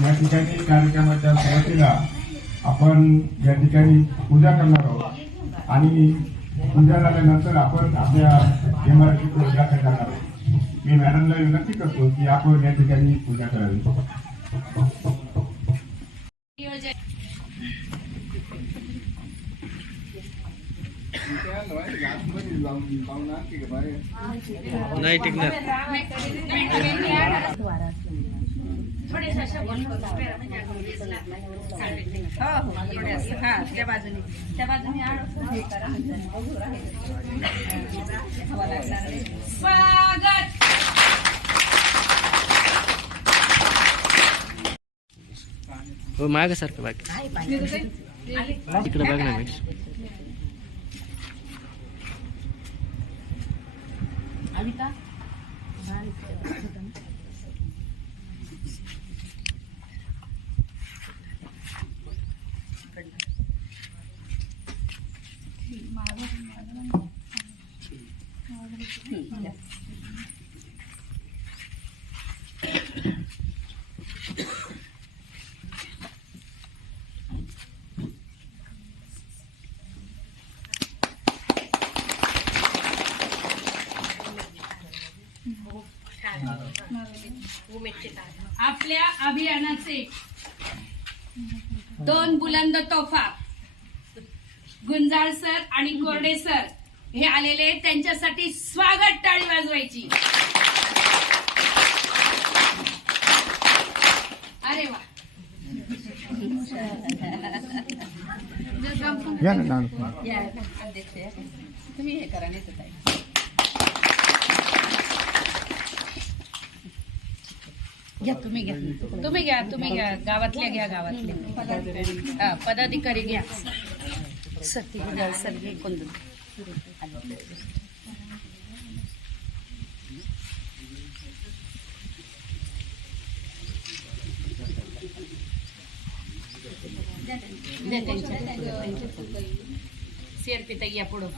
या ठिकाणी कार्यक्रमाच्या सुरुवातीला आपण या ठिकाणी पूजा करणार आहोत आणि पूजा झाल्यानंतर आपण आपल्या इमारतीत पूजा करणार आहोत. मी मॅडमला विनंती करतो की आपण या ठिकाणी पूजा करावी. नाही टिकणार. त्या बाजूने स्वागत. हो माग सारखं बाकी इकडे बघ ना. आपल्या अभियानाचे 2 बुलंद तोफा गुंजाळ सर आणि कोरडे सर हे आलेले, त्यांच्यासाठी स्वागत. टाळी वाजवायची. अरे वा. तुम्ही हे करा नाही. घ्या तुम्ही घ्या गावातल्या घ्या. गावातले पदाधिकारी घ्या. सर घे कोण सीआरपी ताई या पुढं.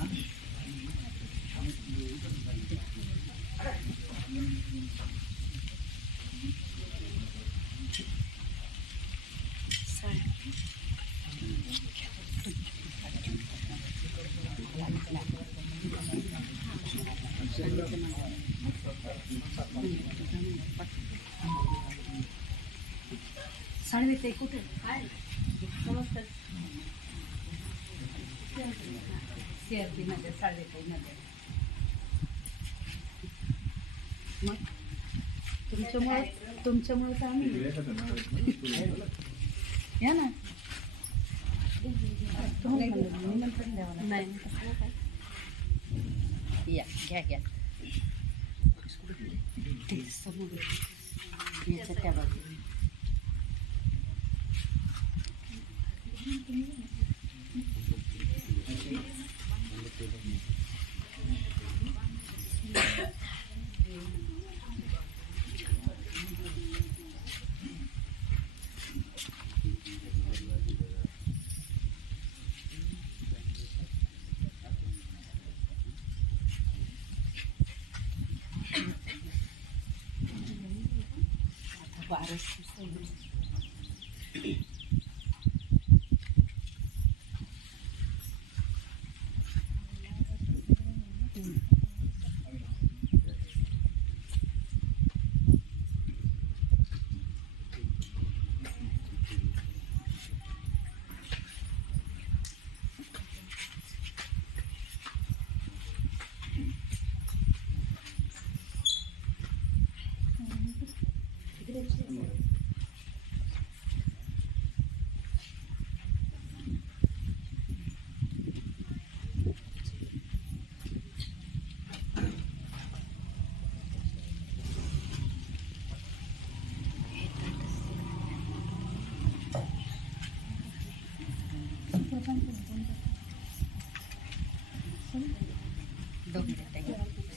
साडे ते कुठे सीआरपी मध्ये साडे मध्ये. मग तुमच्यामुळे तर आम्ही या ना. निमंत्रण द्यावं नाही. या घ्या समोर याच्या त्या बाजूला.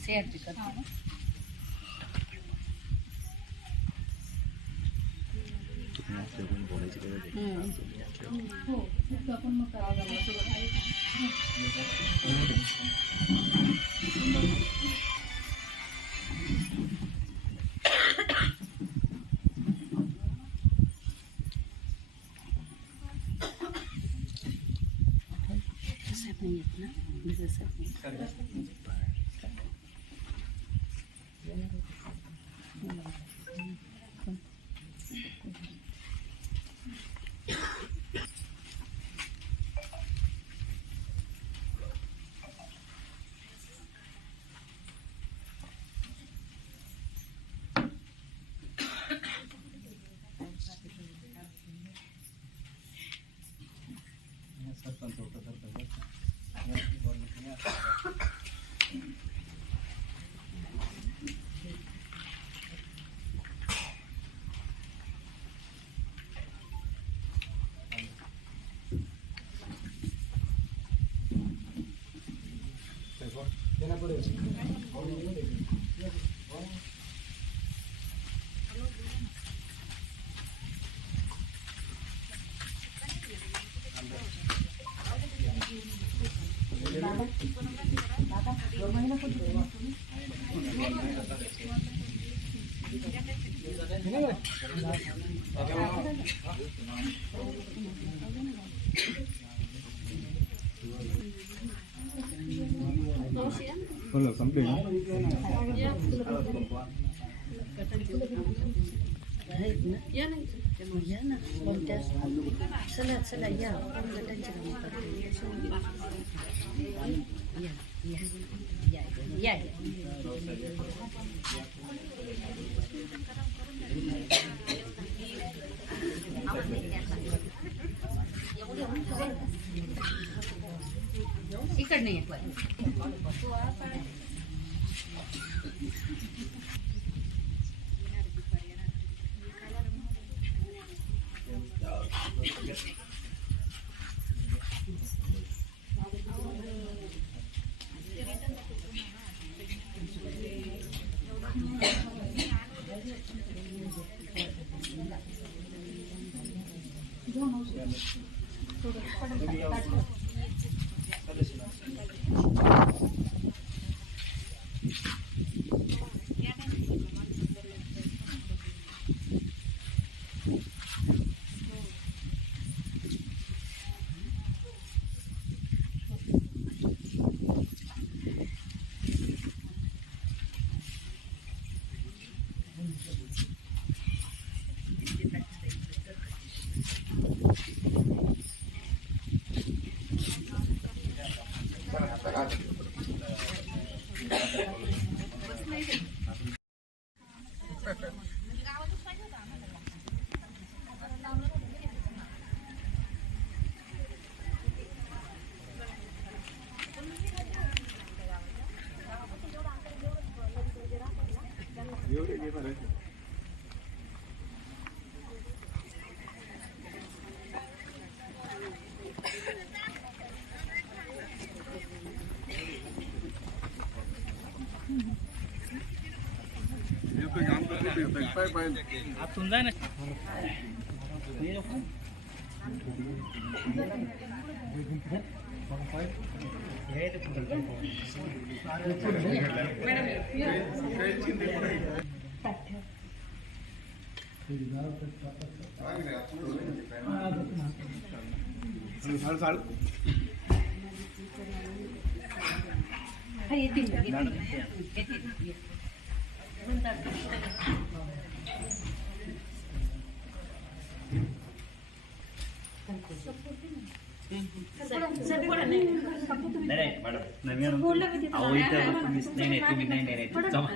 शेअरची करतो. संपले ना चला या इकडनं एक आतून जाय ना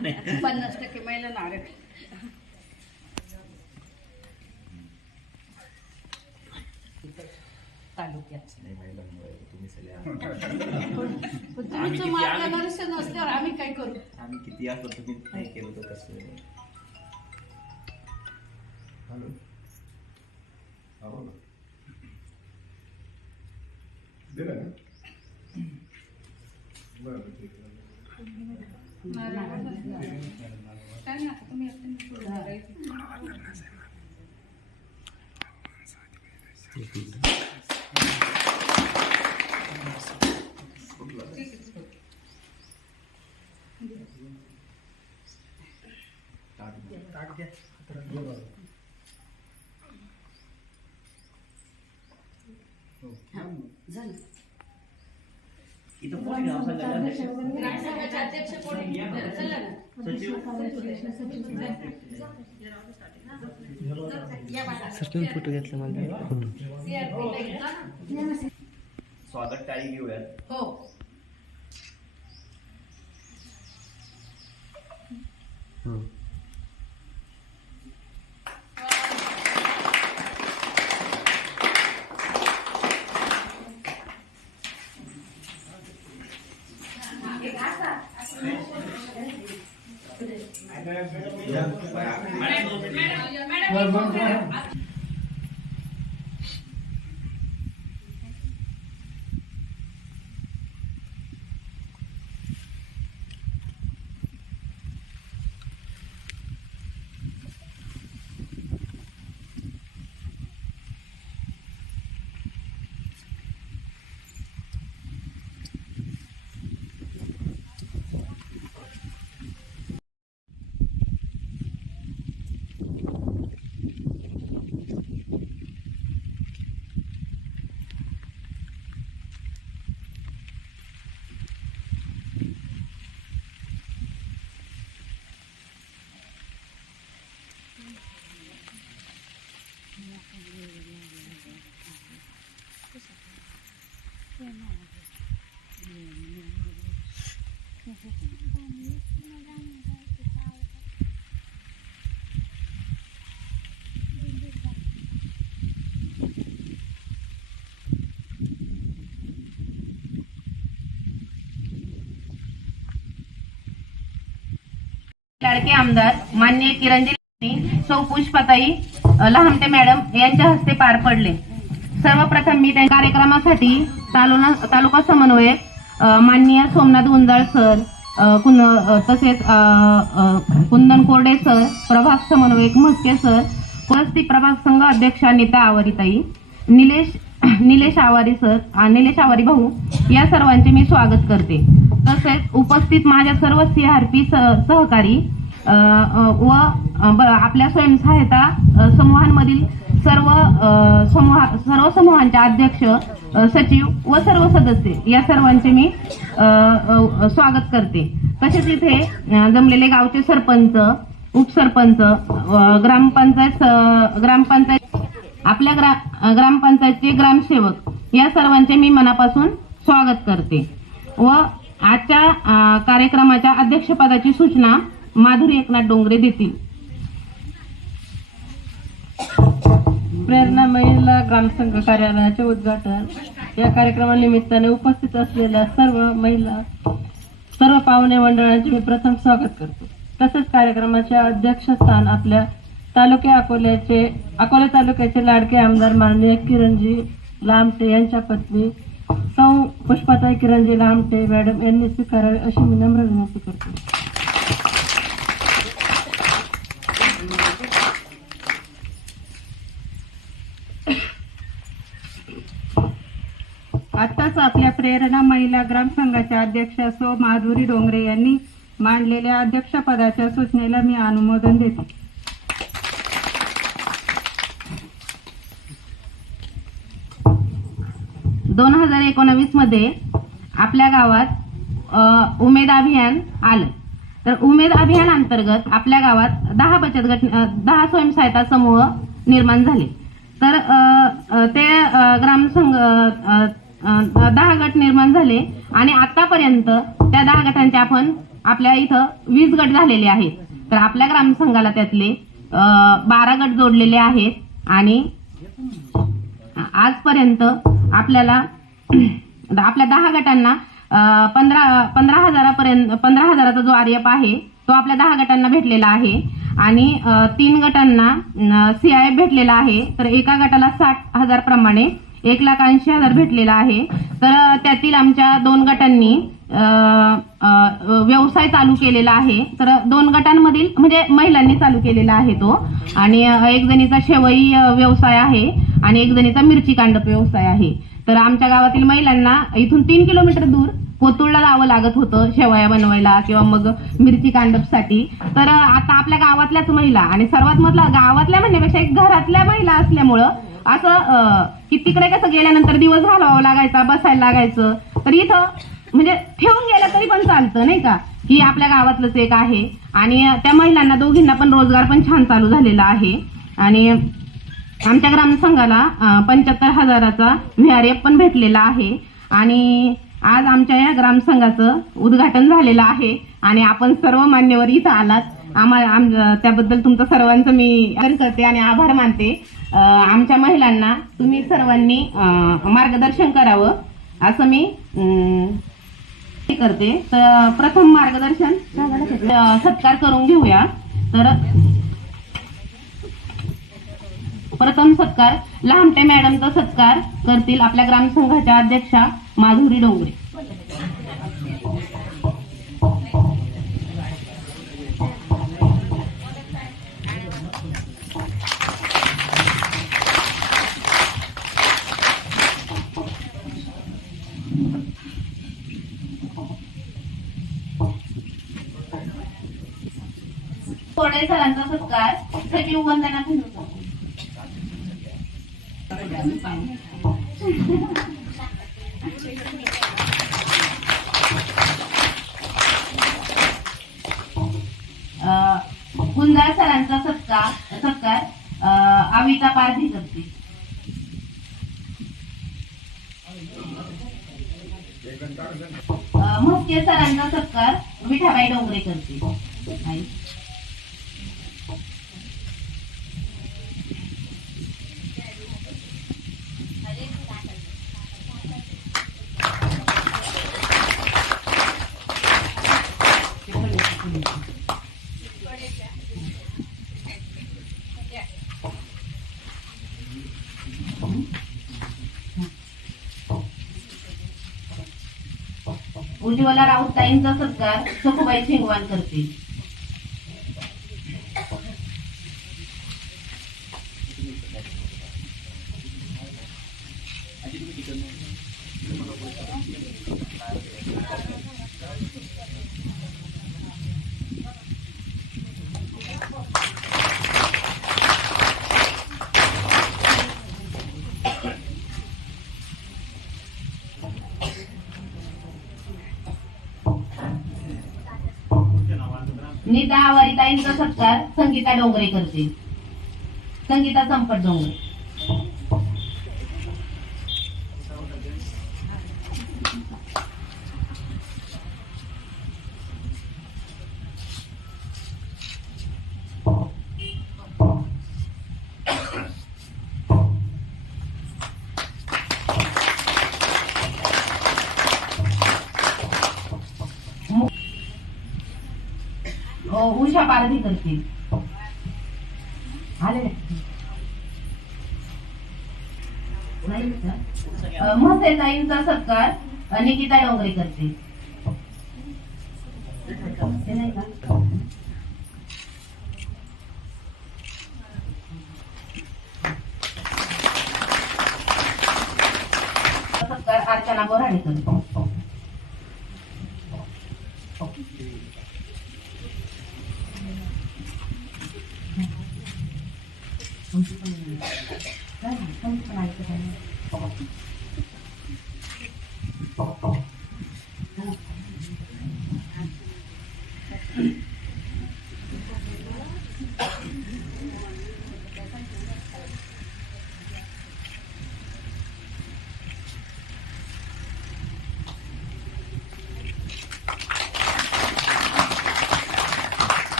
नाही 50% महिलांना आरक्षण तालुक्यात तुमचं मार्गदर्शन असल्यावर आम्ही काय करू आम्ही किती असलो तुम्ही नाही केलं तर कसं दिलं ना बरं ठीक आहे काय ना तुम्ही झालं इथं कोणी नाव सांगितलं अध्यक्ष? ग्रामसंघाचे अध्यक्ष कोणी चला ना. सचिव सर तुम्ही फोटो घेतला मला स्वागत टाळी घेऊयात. हो. लाडके आमदार माननीय किरणजी सौ पुष्पाताई लहामटे मॅडम यांच्या हस्ते पार पडले. सर्वप्रथम मी त्या कार्यक्रमासाठी तालुका समन्वयक माननीय सोमनाथ गुंजाळ सर, तसेच कुंदन कोरडे सर, प्रभाग समन्वयक म्हस्के सर, कुस्ती प्रभाग संघ अध्यक्ष नीता आवारीताई, निलेश आवारी सर, निलेश आवारी भाऊ या सर्वांचे मी स्वागत करते. तसेच उपस्थित माझ्या सर्व CRP सहकारी व आपल्या स्वयंसहायता समूहांमधील सर्व समूहांचे अध्यक्ष, सचिव व सर्व सदस्य या सर्वांचे मी स्वागत करते. तसेच इथे जमलेले गावचे सरपंच, उपसरपंच, ग्रामपंचायत आपल्या ग्रामपंचायतचे ग्रामसेवक या सर्वांचे मी मनापासून स्वागत करते. व आजच्या कार्यक्रमाच्या अध्यक्षपदाची सूचना माधुरी एकनाथ डोंगरे देतील. प्रेरणा महिला ग्रामसंघ कार्यालयाचे उद्घाटन या कार्यक्रमानिमित्ताने उपस्थित असलेल्या सर्व पाहुणे मंडळांचे मी प्रथम स्वागत करतो. तसेच कार्यक्रमाचे अध्यक्षस्थान आपल्या अकोले तालुक्याचे लाडके आमदार माननीय किरणजी लामटे यांच्या पत्नी सौ पुष्पाताई किरणजी लामटे मॅडम यांनी स्वीकारावे अशी मी नम्र विनंती करते. आत्ताच आपल्या प्रेरणा महिला ग्रामसंघाच्या अध्यक्ष सौ माधुरी डोंगरे यांनी मांडलेल्या अध्यक्षपदाच्या सूचनेला मी अनुमोदन देते. दोन 2019 मध्ये आपल्या गावात उमेद अभियान आलं. तर उमेद अभियान अंतर्गत आपल्या गावात 10 बचत गट, 10 स्वयंसहायता समूह निर्माण झाले. तर ते ग्रामसंघ 10 गट निर्माण झाले आणि आतापर्यंत त्या 10 गटांचे आपण आपल्या इथं 20 गट झालेले आहेत. तर आपल्या ग्रामसंघाला त्यातले 12 गट जोडलेले आहेत आणि आजपर्यंत आपल्याला आपल्या 10 गटांना 15,000चा जो आर्यप आहे तो आपल्या 10 गटांना भेटलेला आहे आणि 3 गटांना CIF भेटलेला आहे. तर एका गटाला 60,000 प्रमाणे 1,80,000 भेटलेला आहे. तर त्यातील आमच्या 2 गटांनी व्यवसाय चालू केलेला आहे. तर 2 गटांमधील म्हणजे महिलांनी चालू केलेला आहे तो, आणि एक जणीचा शेवई व्यवसाय आहे आणि एक जणीचा मिरची कांडप व्यवसाय आहे. तर आमच्या गावातील महिलांना इथून 3 किलोमीटर दूर कोतुळला जावं लागत होतं शेवया बनवायला किंवा मग मिरची कांडपसाठी. तर आता आपल्या गावातल्याच महिला, आणि सर्वात महत्त्वाचं गावातल्या म्हणण्यापेक्षा एक घरातल्या महिला असल्यामुळं असं की तिकडे कसं गेल्यानंतर दिवस घालवावा लागायचा, बसायला लागायचं, तर इथं म्हणजे ठेवून गेलं तरी पण चालतं नाही का, की आपल्या गावातलंच एक आहे. आणि त्या महिलांना दोघींना पण रोजगार पण छान चालू झालेला आहे. आणि आमच्या ग्रामसंघाला 75,000चा VRF पण भेटलेला आहे. आणि आज आमच्या या ग्रामसंघाचं उद्घाटन झालेलं आहे आणि आपण सर्व मान्यवर इथं आलात. त्याबद्दल तुमचं सर्वांचं मी करते आणि आभार मानते. आमच्या महिलांना तुम्ही सर्वांनी मार्गदर्शन करावं असं मी करते. तर प्रथम मार्गदर्शन सत्कार करून घेऊया. तर प्रथम सत्कार लहामटे मॅडमचा सत्कार करतील आपल्या ग्रामसंघाच्या अध्यक्षा माधुरी डोंगरे. कोडे सरांचा सत्कार सचिव वंदना खंडूचा. गुंजाळ सरांचा सत्कार अविता पारधी करते. म्हस्के सरांचा सत्कार विठाबाई डोंगरे करते. उज्ज्वला राऊताईंचा सत्कार सखुबाई सिंगवान करते. नीता आवरिताईंचा सत्कार संगीता डोंगरे करते. संगीता संपत डोंगरे. उषा पारधी करतील. म्हसेताईंचा सत्कार निकिता डोंगरे करते. सत्कार अर्चना बोराडे करते.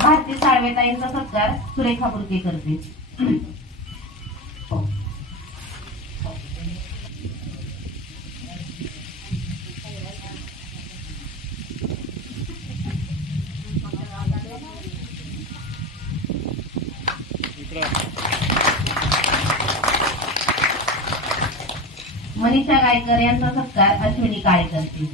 भारती साळवेताईंचा सत्कार सुरेखा बुरके करते. मनीषा गायकर यांचा सत्कार अश्विनी काळे करते.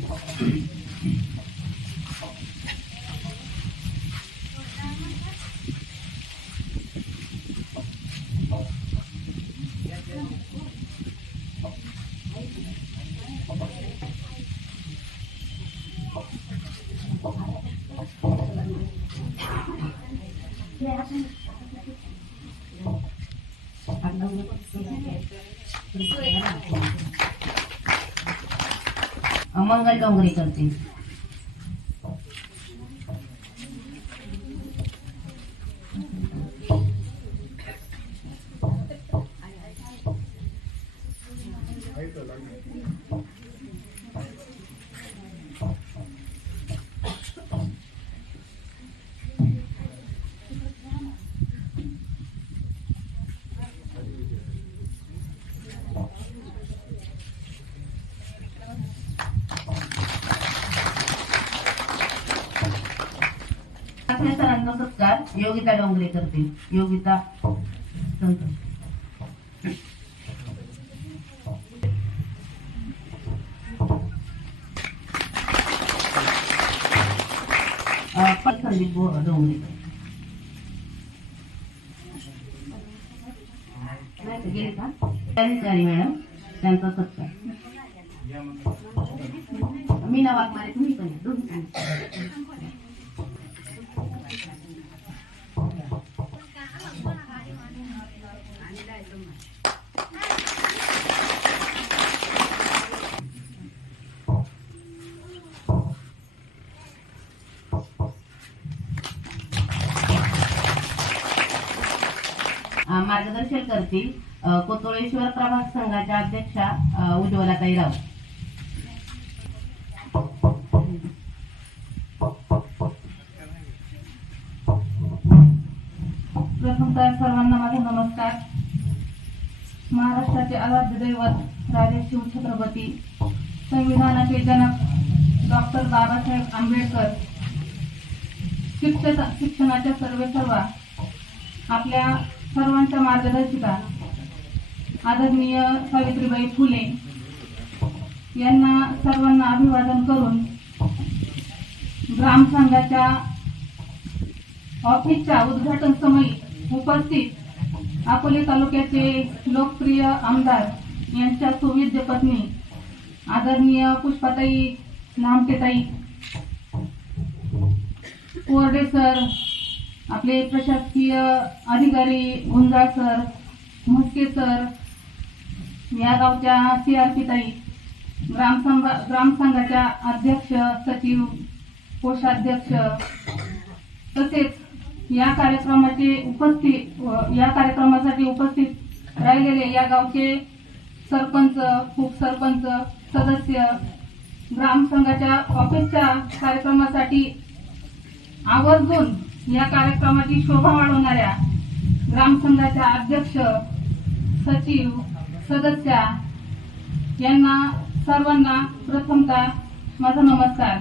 मंगल डोंगरे करतील. सरांचा सत्कार योगिता डोंगरे करतील. योगिता संतोष. संदीप डोंगरे गेले का मॅडम त्यांचा सत्कार. मीना वाघमारे तुम्ही पण दोन्ही. मार्गदर्शन करतील कोतुळेश्वर प्रभाग संघाच्या अध्यक्षा उज्ज्वलाताई राव. प्रथमतः सर्वांना माझा नमस्कार. महाराष्ट्राचे आराध्य दैवत राजे शिवछत्रपती संविधानाचे जनक डॉक्टर बाबासाहेब आंबेडकर शिक्षणाच्या सर्वेसर्वा आपल्या सर्वांच्या मार्गदर्शिका आदरणीय सावित्रीबाई फुले यांना सर्वांना अभिवादन करून ग्रामसंघाच्या ऑफिसच्या उद्घाटन समयी उपस्थित अकोले तालुक्याचे लोकप्रिय आमदार यांच्या सुविद्य पत्नी आदरणीय पुष्पाताई लामटेताई, कोरडे सर, आपले प्रशासकीय अधिकारी गुंजाळ सर, म्हस्के सर, या गावच्या CRP ताई, ग्रामसंघाच्या अध्यक्ष, सचिव, कोषाध्यक्ष, तसेच या कार्यक्रमासाठी उपस्थित राहिलेले या गावचे सरपंच, उपसरपंच, सदस्य, ग्रामसंघाच्या ऑफिसच्या कार्यक्रमासाठी आवर्जून या कार्यक्रमाची शोभा वाढवणाऱ्या ग्रामसंघाच्या अध्यक्ष, सचिव, सदस्या यांना सर्वांना प्रथमतः माझा नमस्कार.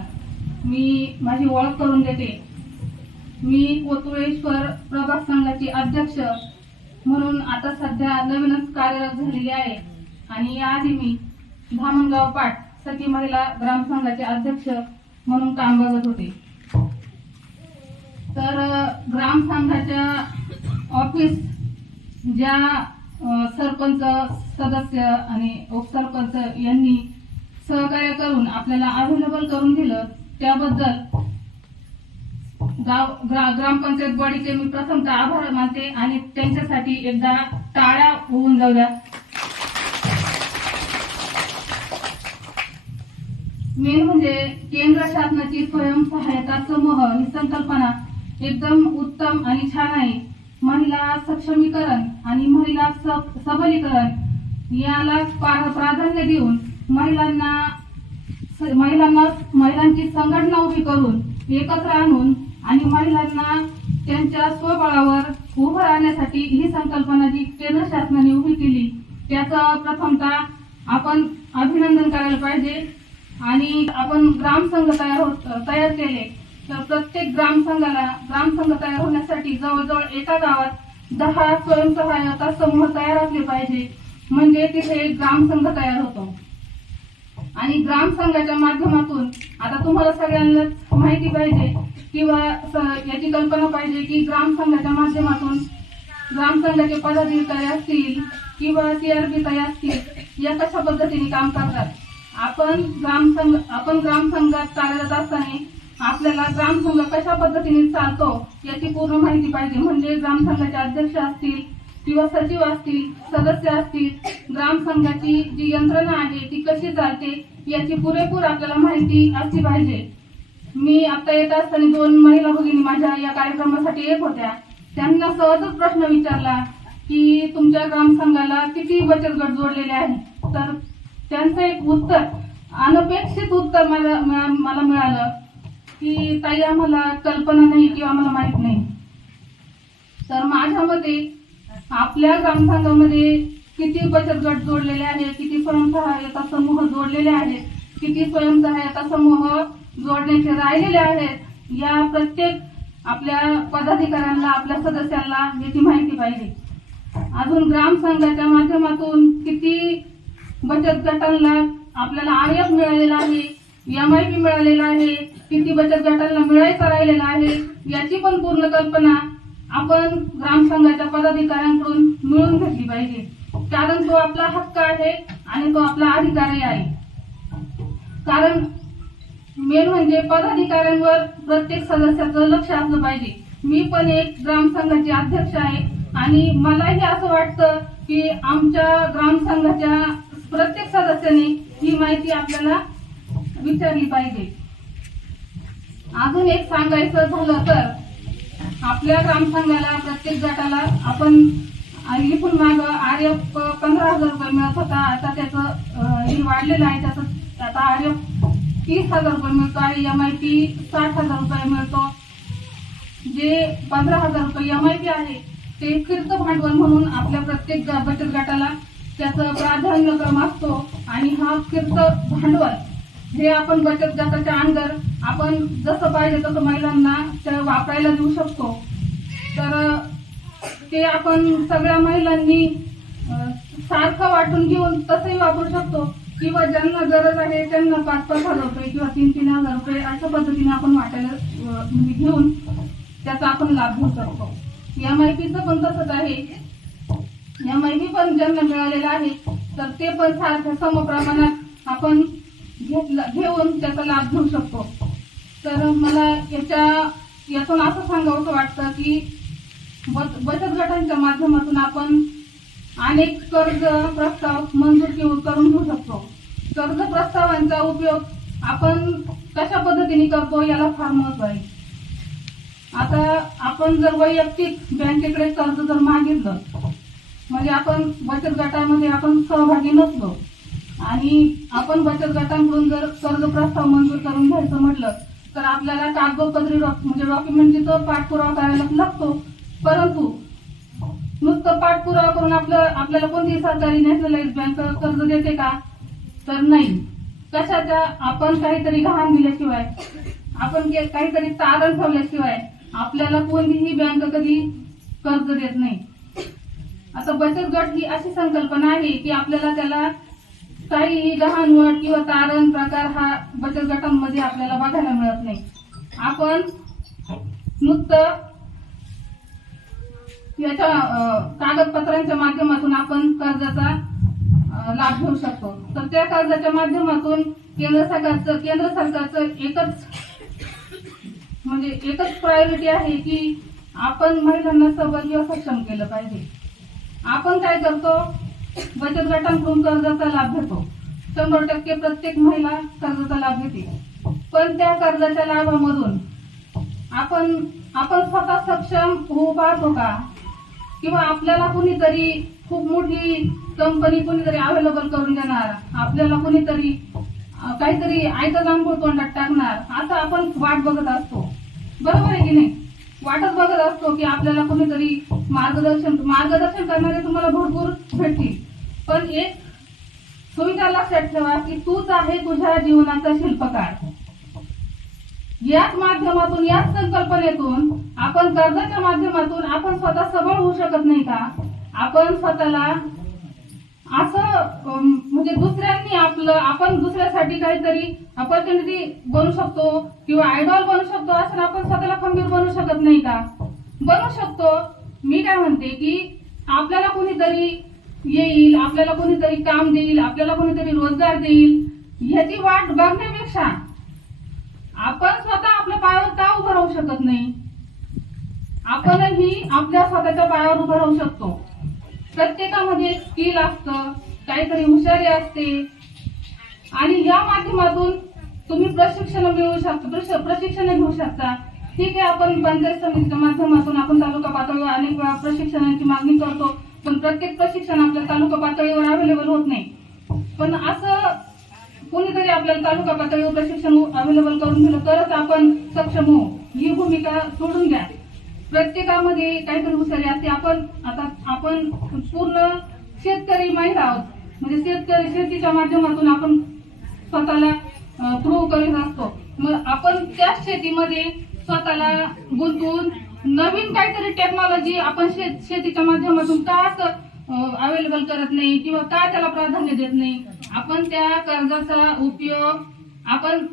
मी माझी ओळख करून देते. मी कोतुळेश्वर प्रभाग संघाची अध्यक्ष म्हणून आता सध्या नवीनच कार्यरत झालेली आहे आणि याआधी मी धामणगाव पाट सखी महिला ग्रामसंघाचे अध्यक्ष म्हणून काम बघत होते. तर ग्रामसंघाच्या ऑफिस ज्या सरपंच, सदस्य आणि उपसरपंच यांनी सहकार्य करून आपल्याला अवेलेबल करून दिलं त्याबद्दल ग्रामपंचायत बॉडीचे मी प्रथमतः आभार मानते आणि त्यांच्यासाठी एकदा टाळ्या होऊन जाऊ द्या. मेन म्हणजे केंद्र शासनाची स्वयंसहायता समूह ही संकल्पना एकदम उत्तम आणि छान आहे. महिला सक्षमीकरण आणि महिला सबलीकरण याला प्राधान्य देऊन महिलांची संघटना उभी करून एकत्र आणून आणि महिलांना त्यांच्या स्वबळावर उभं राहण्यासाठी ही संकल्पना जी केंद्र शासनाने उभी केली त्याचं प्रथमतः आपण अभिनंदन करायला पाहिजे. आणि आपण ग्रामसंघ तयार केले तर प्रत्येक ग्रामसंघ तयार होण्यासाठी जवळजवळ एका गावात 10 स्वयंसहायता समूह तयार असले पाहिजे म्हणजे तिथे एक ग्रामसंघ तयार होतो. आणि ग्रामसंघाच्या माध्यमातून आता तुम्हाला सगळ्यांनाच माहिती पाहिजे किंवा याची कल्पना पाहिजे की ग्रामसंघाच्या माध्यमातून ग्रामसंघाचे पदाधिकारी असतील किंवा CRP ताई असतील या कशा पद्धतीने काम करतात. आपण ग्रामसंघात कार्यरत असताना आपल्याला ग्रामसंघ कशा पद्धतीने चालतो याची पूर्ण माहिती पाहिजे. म्हणजे ग्रामसंघाचे अध्यक्ष असतील, किंवा सचिव असतील, सदस्य असतील, ग्रामसंघाची जी यंत्रणा आहे ती कशी चालते याची पुरेपूर आपल्याला माहिती असली पाहिजे. मी आता येत असताना 2 महिला भगिनी माझ्या या कार्यक्रमासाठी येत होत्या. त्यांना सहजच प्रश्न विचारला की तुमच्या ग्रामसंघाला किती बचत गट जोडलेले आहेत. तर त्यांचं एक उत्तर, अनपेक्षित उत्तर मला मिळालं की ताई आम्हाला कल्पना नाही किंवा आम्हाला माहित नाही. तर माझ्या मते आपल्या ग्रामसंघामध्ये किती बचत गट जोडलेले आहेत, किती स्वयंसहाय्यता समूह जोडलेले आहेत, किती स्वयंसहाय्यता समूह जोडण्याचे राहिलेले आहेत, या प्रत्येक आपल्या पदाधिकाऱ्यांना, आपल्या सदस्यांना याची माहिती पाहिजे. अजून ग्रामसंघाच्या माध्यमातून किती बचत गटांना आपल्याला आरएफ मिळालेला आहे, MIP मिळालेला आहे, किती बचत गटांना मिळायचं राहिलेला आहे याची पण पूर्ण कल्पना आपण ग्रामसंघाच्या पदाधिकाऱ्यांकडून मिळवून घेतली पाहिजे. कारण तो आपला हक्क आहे आणि तो आपला अधिकारही आहे. कारण मेन म्हणजे पदाधिकाऱ्यांवर प्रत्येक सदस्याचं लक्ष असलं पाहिजे. मी पण एक ग्रामसंघाची अध्यक्ष आहे आणि मलाही असं वाटतं की आमच्या ग्रामसंघाच्या प्रत्येक सदस्याने ही माहिती आपल्याला विचारली पाहिजे. अजून एक सांगायचं झालं तर आपल्या ग्रामसंघाला प्रत्येक गटाला आपण इथून माग आरएफ 15,000 रुपये मिळत होता. आता त्याचं वाढलेलं आहे. त्याचं आता आरएफ 30,000 रुपये मिळतो आणि MIP 60,000 रुपये मिळतो. जे 15,000 रुपये MIP आहे ते फिरतं भांडवल म्हणून आपल्या प्रत्येक बचत गटाला त्याचं प्राधान्यक्रम असतो आणि हा फिरतं भांडवल हे आपण बचत गटाच्या अंडर आपण जसं पाहिजे तसं महिलांना वापरायला देऊ शकतो. तर ते आपण सगळ्या महिलांनी सारखं वाटून घेऊन तसंही वापरू शकतो किंवा ज्यांना गरज आहे त्यांना 5,000 रुपये किंवा 3,000 रुपये अशा पद्धतीने आपण वाटायला म्हणजे घेऊन त्याचा आपण लाभ घेऊ शकतो. MIPचं पण तसंच आहे. MIP पण ज्यांना मिळालेलं आहे तर ते पण सारख्या समप्रमाणात आपण घेऊन त्याचा लाभ घेऊ शकतो. तर मला यातून असं सांगावंसं वाटतं की बचत गटांच्या माध्यमातून आपण अनेक कर्ज प्रस्ताव मंजूर करून घेऊ शकतो. कर्ज प्रस्तावांचा उपयोग आपण कशा पद्धतीने करतो याला फार महत्व आहे. आता आपण जर वैयक्तिक बँकेकडे कर्ज जर मागितलं म्हणजे आपण बचत गटामध्ये आपण सहभागी नसलो आणि आपण बचत गटांकडून जर कर्ज प्रस्ताव मंजूर करून घ्यायचं म्हटलं तर आपल्याला कागदोपत्री म्हणजे डॉक्युमेंटचा पाठपुरावा करायला लागतो. परंतु नुसतं पाठपुरावा करून आपल्याला कोणती सरकारी नॅशनलाइज बँक कर्ज देते का? तर नाही. कशाच्या आपण काहीतरी गहाण दिल्याशिवाय, आपण काहीतरी तारण ठेवल्याशिवाय आपल्याला कोणतीही बँक कधी कर्ज देत नाही. आता बचत गट ही अशी संकल्पना आहे की आपल्याला त्याला काही गहाणवट किंवा तारण प्रकार हा बचत गटांमध्ये आपल्याला बघायला मिळत नाही. आपण नुसतं याच्या कागदपत्रांच्या माध्यमातून आपण कर्जाचा लाभ घेऊ शकतो. तर त्या कर्जाच्या माध्यमातून केंद्र सरकारचं एकच प्रायोरिटी आहे की आपण महिलांना सबल व सक्षम केलं पाहिजे. आपण काय करतो? बचत गटांकडून कर्जाचा लाभ घेतो. 100% प्रत्येक महिला कर्जाचा लाभ घेते. पण त्या कर्जाच्या लाभामधून आपण स्वतः सक्षम होऊ पाहतो का? किंवा आपल्याला कुणीतरी खूप मोठी कंपनी कुणीतरी अवेलेबल करून देणार, आपल्याला कुणीतरी काहीतरी आयतं जांभूळ तोंडात टाकणार असं आपण वाट बघत असतो. बरोबर आहे की नाही? वाटच बघत असतो की आपल्याला कुणीतरी मार्गदर्शन करणारे तुम्हाला भरपूर भेटतील. पण एक सुविधा लक्षात ठेवा की तूच आहे तुझ्या जीवनाचा शिल्पकार. याच माध्यमातून, याच संकल्पनेतून आपण कर्जाच्या माध्यमातून आपण स्वतः सबळ होऊ शकत नाही का? आपण स्वतःला असं म्हणजे दुसऱ्यांनी आपण दुसऱ्यासाठी काहीतरी ऑपॉर्च्युनिटी बनू शकतो किंवा आयडॉल बनू शकतो असं आपण स्वतःला खंबीर बनू शकत नाही का? बनू शकतो. मी काय म्हणते की आपल्याला कोणीतरी येईल, आपल्याला कोणीतरी काम देईल, आपल्याला कोणीतरी रोजगार देईल ह्याची वाट बघण्यापेक्षा आपण स्वतः आपल्या पायावर का उभं राहू शकत नाही? आपणही आपल्या स्वतःच्या पायावर उभं राहू शकतो. प्रत्येकामध्ये स्किल असतं, काहीतरी हुशारी असते आणि या माध्यमातून तुम्ही प्रशिक्षण मिळवू शकता, प्रशिक्षण घेऊ शकता. ठीक आहे, आपण पंचायत समितीच्या माध्यमातून आपण तालुका पातळीवर अनेक वेळा प्रशिक्षणाची मागणी करतो, पण प्रत्येक प्रशिक्षण आपल्या तालुका पातळीवर अवेलेबल होत नाही. पण असं कोणीतरी आपल्याला तालुका पातळीवर प्रशिक्षण अवेलेबल करून दिलं तरच आपण सक्षम होऊ. ही भूमिका सोडून द्या. प्रत्येकामध्ये काहीतरी हुशारी असते. आपण पूर्ण शेतकरी महिला आहोत, म्हणजे शेतीच्या माध्यमातून आपण स्वतःला प्रूव्ह करीत असतो. मग आपण त्याच शेतीमध्ये स्वतःला गुंतवून नवीन काहीतरी टेक्नॉलॉजी आपण शेतीच्या माध्यमातून का असं अवेलेबल करत नाही किंवा का त्याला प्राधान्य देत नाही. आपण त्या कर्जाचा उपयोग आपण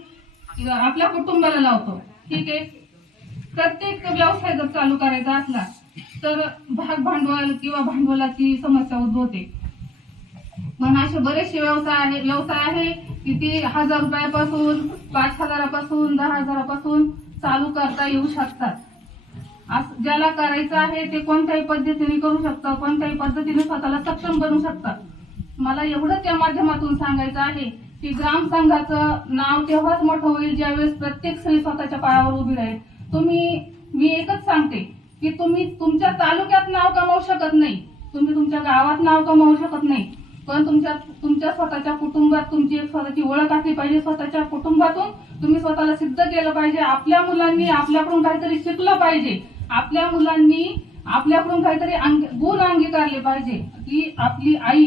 आपल्या कुटुंबाला लावतो. ठीक आहे, प्रत्येक व्यवसाय जर चालू करायचा असला तर भाग भांडवल किंवा भांडवलाची समस्या उद्भवते. पण असे बरेचसे व्यवसाय आहे की ते 1000 रुपयापासून 5000पासून 10,000पासून चालू करता येऊ शकतात. ज्याला करायचं आहे ते कोणत्याही पद्धतीने करू शकतं, कोणत्याही पद्धतीने स्वतःला सक्षम बनवू शकतात. मला एवढंच या माध्यमातून सांगायचं आहे की ग्रामसंघाचं नाव तेव्हाच मोठं होईल ज्यावेळेस प्रत्येक स्त्री स्वतःच्या पायावर उभी राहील. मी एकच सांगते की तुम्ही तुमच्या तालुक्यात नाव कमावू शकत नाही, तुम्ही तुमच्या गावात नाव कमावू शकत नाही, पण तुमच्या स्वतःच्या कुटुंबात तुमची एक स्वतःची ओळख असली पाहिजे. स्वतःच्या कुटुंबातून तुम्ही स्वतःला सिद्ध केलं पाहिजे. आपल्या मुलांनी आपल्याकडून काहीतरी शिकलं पाहिजे. आपल्या मुलांनी आपल्याकडून काहीतरी गुण अंगीकारले पाहिजे की आपली आई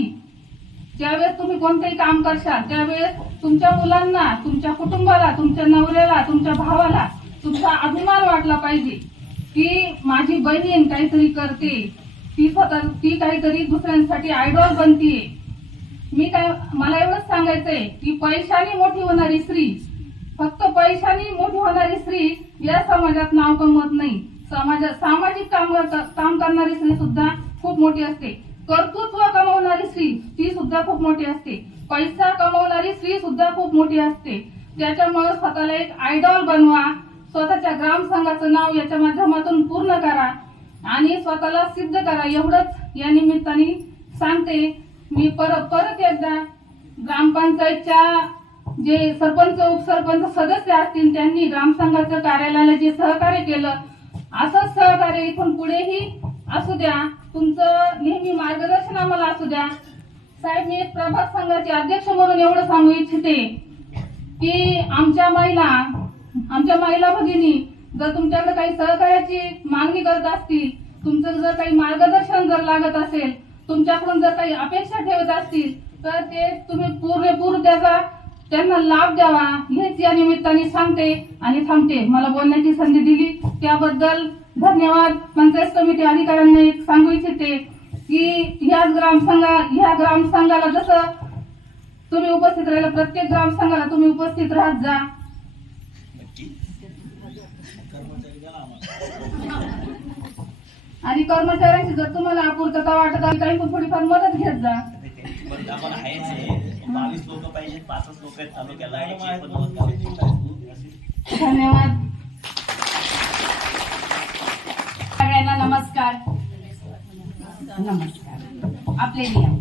ज्यावेळेस तुम्ही कोणतेही काम करशाल त्यावेळेस तुमच्या मुलांना, तुमच्या कुटुंबाला, तुमच्या नवऱ्याला, तुमच्या भावाला तुमचा अभिमान वाटला पाहिजे की माझी बहीण काहीतरी करते, ती काहीतरी दुसऱ्यांसाठी आयडॉल बनतीये. मला एवढंच सांगायचंय की पैशाने मोठी होणारी स्त्री, फक्त पैशाने मोठी होणारी स्त्री या समाजात नाव कमवत नाही. सामाजिक काम करणारी स्त्री सुद्धा खूप मोठी असते. कर्तृत्व कमवणारी स्त्री ती सुद्धा खूप मोठी असते. पैसा कमवणारी स्त्री सुद्धा खूप मोठी असते. त्याच्यामुळे स्वतःला एक आयडॉल बनवा. स्वतःच्या ग्रामसंघाचं नाव याच्या माध्यमातून पूर्ण करा आणि स्वतःला सिद्ध करा. एवढंच या निमित्ताने सांगते. मी परत एकदा ग्रामपंचायतच्या जे सरपंच उपसरपंच सदस्य असतील त्यांनी ग्रामसंघाचं कार्यालयाला जे सहकार्य केलं असंच सहकार्य इथून पुढेही असू द्या. तुमचं नेहमी मार्गदर्शन आम्हाला असू द्या. साहेब, मी एक प्रभाग संघाचे अध्यक्ष म्हणून एवढं सांगू इच्छिते की आमच्या महिला भगिनी जर तुमच्याकडे काही सहकार्याची मागणी करत असतील, तुमचं जर काही मार्गदर्शन जर लागत असेल, तुमच्याकडून जर काही अपेक्षा ठेवत असतील तर ते तुम्ही पूर्ण त्यांना लाभ द्यावा हेच या निमित्ताने सांगते आणि थांबते. मला बोलण्याची संधी दिली त्याबद्दल धन्यवाद. पंचायत समिती अधिकाऱ्यांना एक सांगू इच्छिते की ह्या ग्रामसंघाला जसं तुम्ही उपस्थित राहिला, प्रत्येक ग्रामसंघाला तुम्ही उपस्थित राहत जा. आणि कर्मचाऱ्यांची जर तुम्हाला अपूर्तता वाटत आहे काही थोडीफार मदत घेत जा. आपण आहेच आहे. 22 लोक पाहिजे, 5 लोक आहेत तालुक्याला. याची पण मदत करायची. धन्यवाद. सगळ्यांना नमस्कार. आपले नियम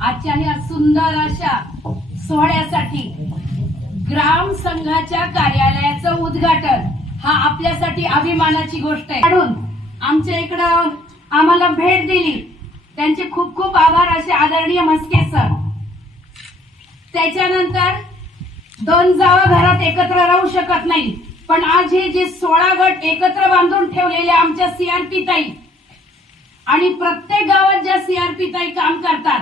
आजच्या या सुंदर अशा सोहळ्यासाठी ग्राम संघाच्या कार्यालयाचं उद्घाटन हा आपल्यासाठी अभिमानाची गोष्ट आहे. काढून आमच्या इकडं आम्हाला भेट दिली त्यांचे खूप खूप आभार. असे आदरणीय म्हस्के सर. त्याच्यानंतर 2 जावा घरात एकत्र राहू शकत नाही, पण आज हे जे 16 गट एकत्र बांधून ठेवलेले आमच्या सीआरपी ताई आणि प्रत्येक गावात ज्या सीआरपी ताई काम करतात,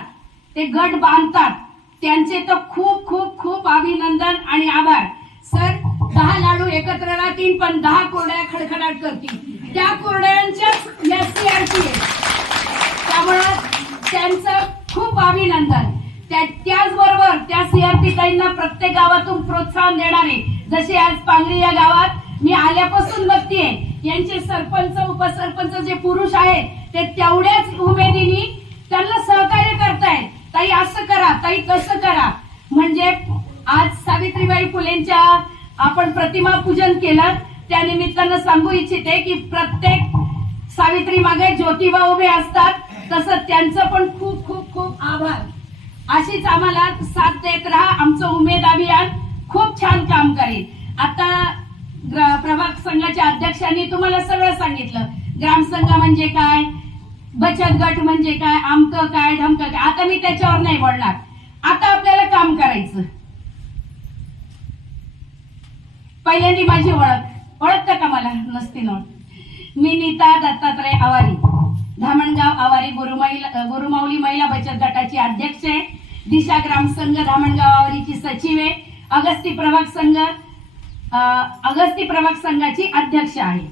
ते गट बांधतात, त्यांचे तर खूप खूप खूप अभिनंदन आणि आभार. सर 10 लाडू एकत्र राहतील पण 10 कोरड्या खडखडाट करतील. त्या कोरड्यांच्याच या सीआरपी आहे, त्यामुळं त्यांचं खूप अभिनंदन. त्याचबरोबर त्या सीआरपी ताईंना प्रत्येक गावातून प्रोत्साहन देणारे, जसे आज पांगरी या गावात मी आल्यापासून बघतीये यांचे सरपंच उपसरपंच जे पुरुष आहेत ते तेवढ्याच उमेदीने त्यांना सहकार्य करतायत. ताई असं करा, ताई तसं करा. म्हणजे आज सावित्रीबाई फुलेंच्या आपण प्रतिमा पूजन केलं, त्या निमित्तानं सांगू इच्छिते की प्रत्येक सावित्री मागे ज्योतिबा उभे असतात, तसं त्यांचं पण खूप खूप खूप आभार. अशीच आम्हाला साथ देत राहा. आमचं उमेद अभियान खूप छान काम करेल. आता प्रभाग संघाच्या अध्यक्षांनी तुम्हाला सगळं सांगितलं. ग्रामसंघ म्हणजे काय, बचत गट म्हणजे काय, आमकं काय ढमकं काय. आता मी त्याच्यावर नाही बोलणार. आता आपल्याला काम करायचं. पहिल्यांदी माझी ओळखतं का? मला नसती नोट. मी नीता दत्तात्रय आवारी, धामणगाव आवारी गुरुमाऊली महिला बचत गटाची अध्यक्ष आहे. दिशा ग्रामसंघ धामणगाव आवारीची सचिव आहे. अगस्ती प्रभाग संघाची अध्यक्ष आहे.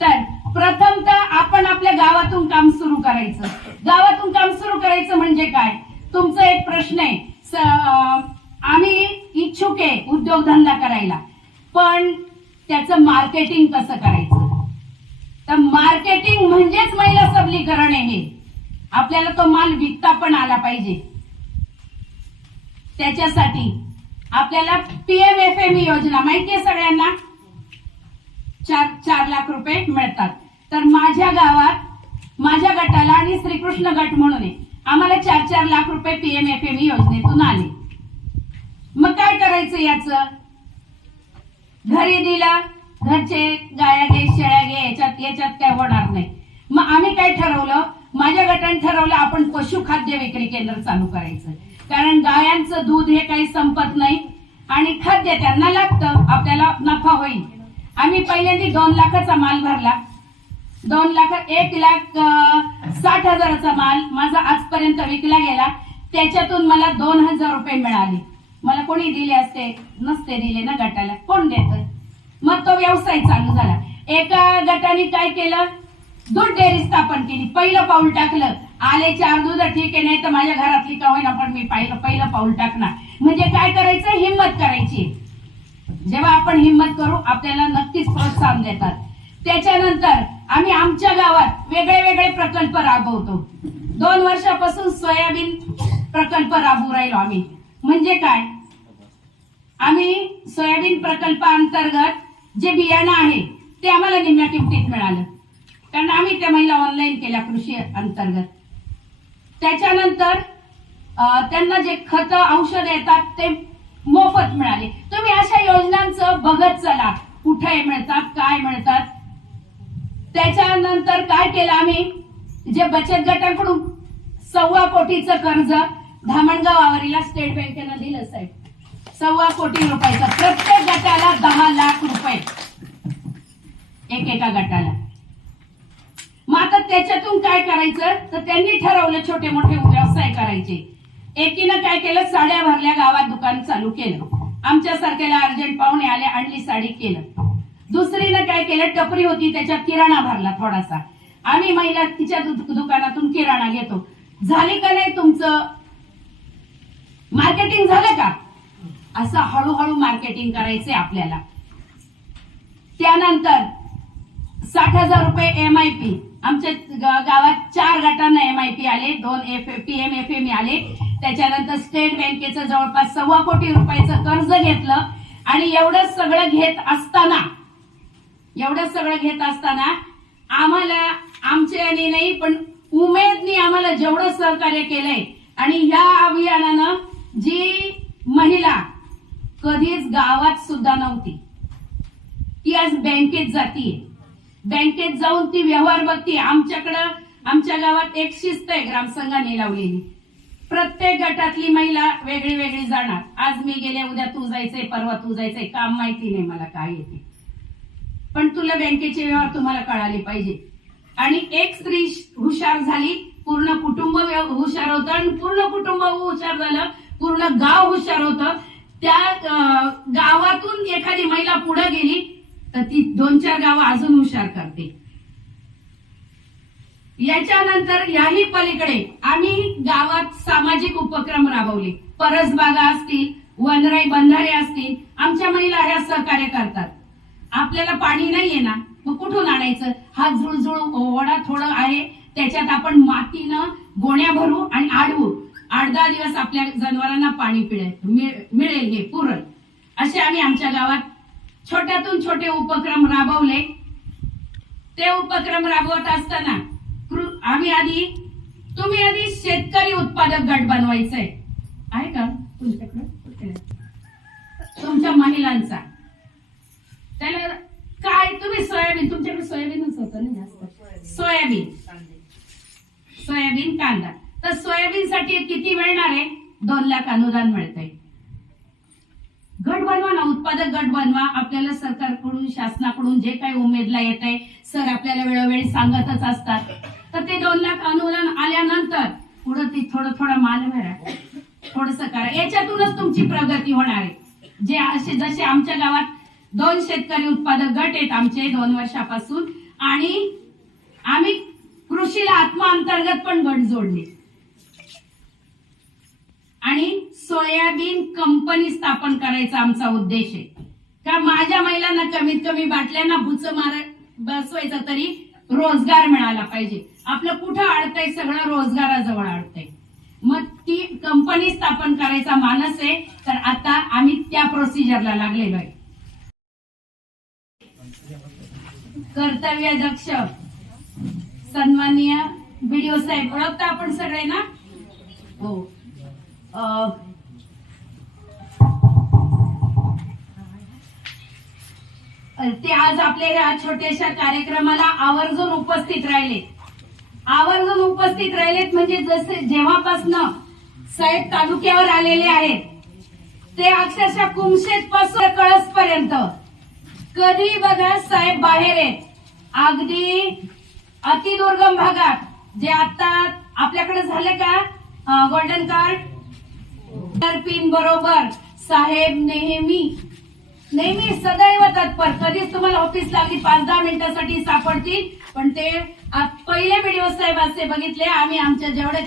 तर प्रथमतः आपण आपल्या गावातून काम सुरू करायचं. गावातून काम सुरू करायचं म्हणजे काय? तुमचा एक प्रश्न आहे, आम्ही इच्छुक आहे उद्योगधंदा करायला, पण त्याचं मार्केटिंग कसं करायचं? तर मार्केटिंग म्हणजेच महिला सबलीकरण आहे. आपल्याला तो माल विकता पण आला पाहिजे. त्याच्यासाठी आपल्याला PMFME योजना माहितीये सगळ्यांना, 4 लाख रुपये मिळतात. तर माझ्या गावात माझ्या गटाला आणि श्रीकृष्ण गट म्हणून आहे, आम्हाला 4 लाख रुपये PMFME योजनेतून आले. मग काय करायचं? याचं घरी दिला, घरचे गाया घे शेळ्या घे, याच्यात काय होणार नाही. मग आम्ही काय ठरवलं, माझ्या गटाने ठरवलं आपण पशुखाद्य विक्री केंद्र चालू करायचं. कारण गायांचं दूध हे काही संपत नाही आणि खाद्य त्यांना लागतं, आपल्याला नफा होईल. आम्ही पहिल्यांदा 2 लाखाचा माल भरला. 1,60,000चा माल माझा आजपर्यंत विकला गेला. त्याच्यातून मला 2,000 रुपये मिळाले. मला कोणी दिले असते? नसते दिले ना गटाला, कोण देतं? मग तो व्यवसाय चालू झाला. एका गटाने काय केलं, दूध डेअरी स्थापन केली. पहिलं पाऊल टाकलं. आले 4 दूध ठीक आहे, नाही तर माझ्या घरातली का होईना पण मी पहिलं पाऊल टाकणार. म्हणजे काय करायचं? हिंमत करायची. जेव्हा आपण हिंमत करू आपल्याला नक्कीच प्रोत्साहन देतात. त्याच्यानंतर आम्ही आमच्या गावात वेगळे वेगळे प्रकल्प राबवतो. 2 वर्षापासून सोयाबीन प्रकल्प राबवू राहिलो आम्ही. म्हणजे काय? आम्ही सोयाबीन प्रकल्पाअंतर्गत जे बियाणं आहे ते आम्हाला निम्म्या किमतीत मिळालं, कारण आम्ही त्या महिला ऑनलाईन केल्या कृषी अंतर्गत. त्याच्यानंतर त्यांना जे खतं औषध येतात ते मोफत मिळाले. तुम्ही अशा योजनांचं बघत चला, कुठे मिळतात, काय मिळतात. त्याच्यानंतर काय केलं आम्ही, जे बचत गटाकडून 1.25 कोटीचं कर्ज धामणगाव आवारीला स्टेट बँकेनं दिलं साहेब. 1.25 कोटी रुपयाचं, प्रत्येक गटाला 10 लाख रुपये एकेका गटाला. मग आता त्याच्यातून काय करायचं, तर त्यांनी ठरवलं छोटे मोठे व्यवसाय करायचे. एकीनं काय केलं, साड्या भरल्या, गावात दुकान चालू केलं. आमच्या सारख्याला अर्जंट पाहुणे आले, आणली साडी केलं. दुसरीनं काय केलं, टपरी होती त्याच्यात किराणा भरला थोडासा. आम्ही महिला तिच्या दुकानातून किराणा घेतो. झाले का नाही तुमचं मार्केटिंग? झालं का? असं हळूहळू मार्केटिंग करायचंय आपल्याला. त्यानंतर 60,000 रुपये MIP. आमच्या गावात 4 गटांना MIP आले, 2 PMFME आले. त्याच्यानंतर स्टेट बँकेचं जवळपास 1.25 कोटी रुपयाचं कर्ज घेतलं. आणि एवढं सगळं घेत असताना आम्हाला आमच्याने नाही पण उमेदनी आम्हाला जेवढं सहकार्य केलंय. आणि ह्या अभियानानं जी महिला कधीच गावात सुद्धा नव्हती, ती आज बँकेत जातीये. बँकेत जाऊन ती व्यवहार बघती. आमच्या गावात एक शिस्त आहे ग्रामसंघाने लावलेली. प्रत्येक गटातली महिला वेगळी वेगळी जाणार. आज मी गेले, उद्या तू जायचंय, परवा तू जायचंय. काम माहिती नाही मला काय येते, पण तुला बँकेचे व्यवहार तुम्हाला कळाले पाहिजे. आणि एक स्त्री हुशार झाली, पूर्ण कुटुंब हुशार होतं. आणि पूर्ण कुटुंब हुशार झालं, पूर्ण गाव हुशार होतं. त्या गावातून एखादी महिला पुढे गेली तर ती 2-4 गावं अजून हुशार करते. याच्यानंतर याही पलीकडे आम्ही गावात सामाजिक उपक्रम राबवले. परसबागा असतील, वनराई बंधारे असतील, आमच्या महिला ह्या सहकार्य करतात. आपल्याला पाणी नाहीये ना, मग कुठून आणायचं? हा जुळजुळ ओढा थोडं आहे, त्याच्यात आपण मातीनं गोण्या भरू आणि आडवू. 8-10 दिवस आपल्या जनावरांना पाणी मिळेल हे पुरण. असे आम्ही आमच्या गावात छोट्यातून छोटे उपक्रम राबवले. ते उपक्रम राबवत असताना तुम्ही आधी शेतकरी उत्पादक गट बनवायचंय आहे का तुमच्याकडे तुमच्या महिलांचा. त्याला काय तुम्ही सोयाबीन, तुमच्याकडे सोयाबीनच होतं ना जास्त, सोयाबीन कांदा. तर सोयाबीन साठी किती मिळणार आहे? 2 लाख अनुदान मिळतंय. गट बनवा ना, उत्पादक गट बनवा. आपल्याला सरकारकडून शासनाकडून जे काही उमेदला येत आहे सर आपल्याला वेळोवेळी सांगतच असतात. तर ते 2 लाख अनुदान आल्यानंतर पुढे ती थोडं माल भरा, थोडस करा. याच्यातूनच तुमची प्रगती होणार आहे. जसे आमच्या गावात 2 शेतकरी उत्पादक गट आहेत आमचे 2 वर्षापासून, आणि आम्ही कृषीला आत्मा अंतर्गत पण गट जोडले आणि सोयाबीन कंपनी स्थापन करायचा आमचा उद्देश आहे. का माझ्या महिलांना कमीत कमी बाटल्यांना भुच बसवायचं तरी रोजगार मिळाला पाहिजे. आपलं कुठं अडतंय? सगळं रोजगाराजवळ अडतंय. मग ती कंपनी स्थापन करायचा मानस आहे. तर आता आम्ही त्या प्रोसिजरला लागलेलो आहे. कर्तव्यदक्ष सन्माननीय बीडीओ साहेब, ओळखता आपण सगळे ना? हो. ते आज आपल्या या छोट्याशा कार्यक्रमाला आवर्जून उपस्थित राहिलेत. म्हणजे जसे जेव्हापासनं साहेब तालुक्यावर आलेले आहेत ते अक्षरशः कुमशेत पासून कळस पर्यंत कधी बघा साहेब बाहेर आहेत. अगदी अतिदुर्गम भागात जे आता आपल्याकडे झाले का गोल्डन कार्ड पिन बरोबर साहेब नेहमी सदैव तत्पर. कधीच तुम्हाला ऑफिस लागली 5-10 मिनिटांसाठी सापडतील. पण ते पहिले व्हिडिओ साहेब असे बघितले आम्ही आमच्या जेवढे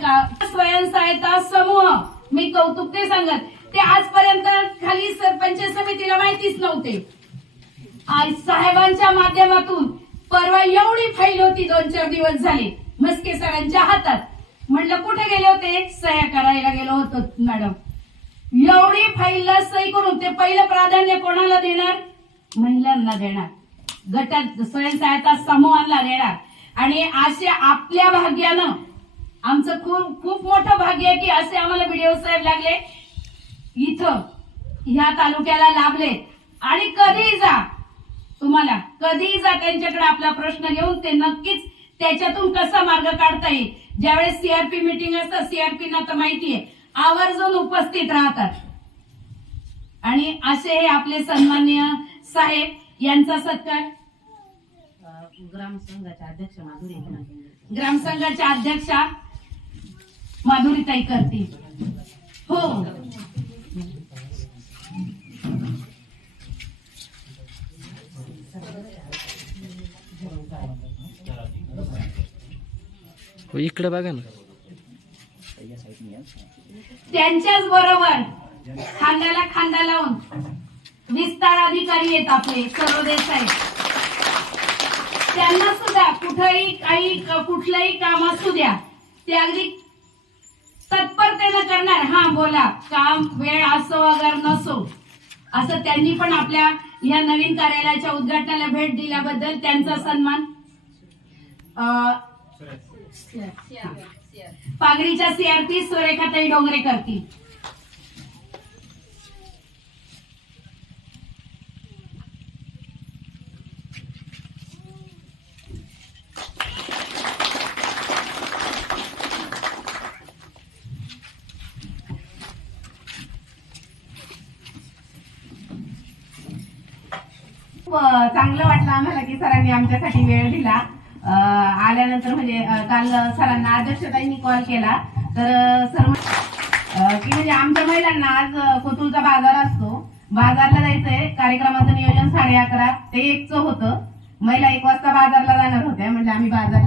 स्वयंसहायता समूह, मी कौतुक ते सांगत, ते आजपर्यंत खाली सरपंच समितीला माहितीच नव्हते. आज साहेबांच्या माध्यमातून परवा एवढी फाईल होती 2-4 दिवस झाले मस्के सरांच्या हातात. म्हटलं कुठे गेले होते? सह्या करायला गेलो होतो मॅडम. एवढी फाईलला सही करून ते पहिलं प्राधान्य कोणाला देणार? महिलांना देणार, गटात स्वयंसहायता समूहांना देणार. आणि असे आपल्या भाग्यानं आमचं खूप मोठं भाग्य आहे की असे आम्हाला बीडीओ साहेब लागले इथं ह्या तालुक्याला लाभले. आणि कधीही जा त्यांच्याकडे आपला प्रश्न घेऊन ते नक्कीच त्याच्यातून कसा मार्ग काढता येईल. ज्यावेळेस सीआरपी मीटिंग असतं, सीआरपीना तर माहितीये, आवर्जून उपस्थित राहतात. आणि असे हे आपले सन्माननीय साहेब, यांचा सत्कार ग्रामसंघाच्या अध्यक्षा माधुरीताई करतील. हो, इकडे बघा ना. त्यांच्याच बरोबर खांद्याला खांदा लावून विस्तार अधिकारी आहेत आपले सरोदे साहेब. त्यांना सुद्धा कुठलंही काम असू द्या ते अगदी तत्परतेनं करणार. हा बोला, काम वेळ असो अगर नसो, असं त्यांनी पण आपल्या या नवीन कार्यालयाच्या उद्घाटनाला भेट दिल्याबद्दल त्यांचा सन्मान पागरीच्या सीआरपी सुरेखाताई डोंगरे करतील. चांगलं वाटलं आम्हाला की सरांनी आमच्यासाठी वेळ दिला. आल्यानंतर म्हणजे काल सरांना अध्यक्षताईंनी कॉल केला तर सर की म्हणजे आमच्या महिलांना आज कोथरूडचा बाजार असतो, बाजारला जायचंय. कार्यक्रमाचं नियोजन 11:30 ते 1चं होतं. महिला 1 वाजता बाजारला जाणार होत्या. म्हणजे आम्ही बाजार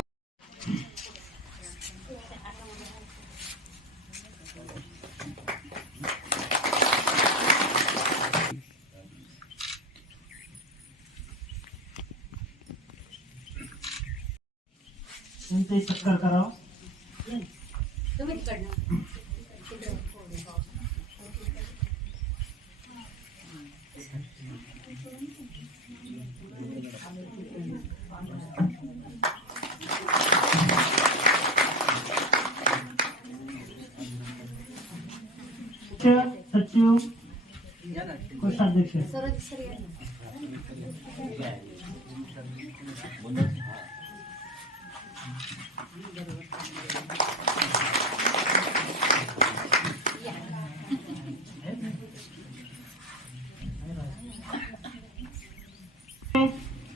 सत्कार करावा. सचिव कोषाध्यक्ष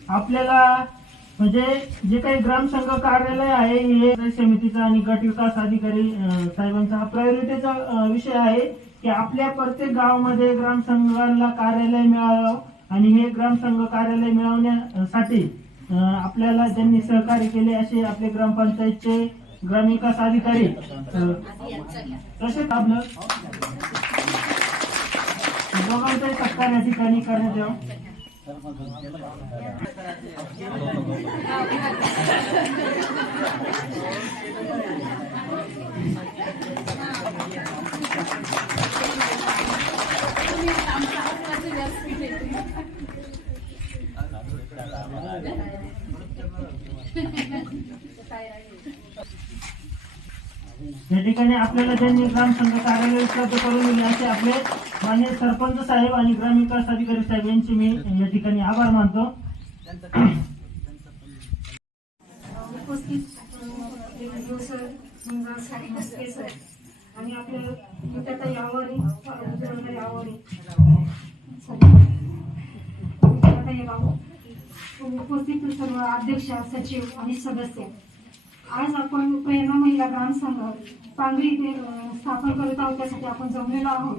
आपल्याला म्हणजे जे काही ग्रामसंघ कार्यालय आहे हे समितीचा आणि गट विकास अधिकारी साहेबांचा हा प्रायोरिटीचा विषय आहे की आपल्या प्रत्येक गावामध्ये ग्रामसंघाला कार्यालय मिळावं आणि हे ग्रामसंघ कार्यालय मिळवण्यासाठी आपल्याला त्यांनी सहकार्य केले असे आपले ग्रामपंचायतचे ग्रामविकास अधिकारी तसेच आपलं दोघांचाही सत्कार या ठिकाणी करण्यात यावं. या ठिकाणी आपल्याला त्यांनी ग्रामसंघ कार्यालय उपलब्ध करून दिले असे आपले माननीय सरपंच साहेब आणि ग्रामविकास अधिकारी साहेब यांचे मी या ठिकाणी आभार मानतो. उपस्थित सर आणि आपल्या यावरी उपस्थित सर्व अध्यक्ष सचिव आणि सदस्य, आज आपण प्रेरणा महिला ग्रामसंघ पांगरी इथे स्थापन करत आहोत. त्यासाठी आपण जमलेलो आहोत.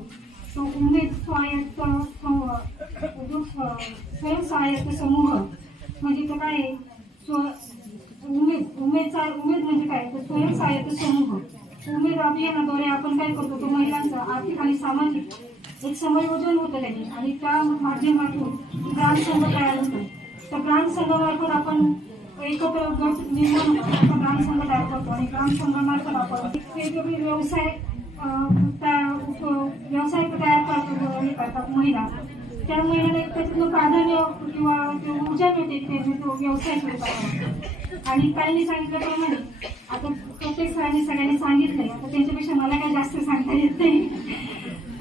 तो उमेद स्वायत्त स्वयंसहाय्यता समूह म्हणजे तो काय उमेद म्हणजे काय तर स्वयंसहाय्यता समूह. उमेद अभियानाद्वारे आपण काय करतो तो महिलांचा आर्थिक आणि सामाजिक एक समायोजन होतं त्याने आणि त्या माध्यमातून ग्रामसंघ तयार होतो. त्या ग्रामसंघामार्फत आपण एकत्र गट निर्माण आपण ग्रामसंघ तयार करतो आणि ग्रामसंघामार्फत आपण वेगवेगळे व्यवसाय तयार करतात महिला. त्या महिलांना त्याच्यातून प्राधान्य किंवा ऊर्जा मिळते तो व्यवसाय सुरू करतात. आणि काहींनी सांगितल्याप्रमाणे आता प्रत्येक सगळ्यांनी सांगितलंय, आता त्यांच्यापेक्षा मला काही जास्त सांगता येत नाही.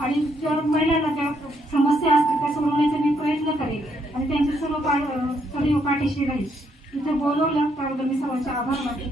आणि ज्या महिलांना ज्या समस्या असतील त्या सोडवण्याचा मी प्रयत्न करेल आणि त्यांच्या सर्व पाठीशी राहील. इथे बोलवलं त्याबद्दल मी सर्वांचे आभार मानते.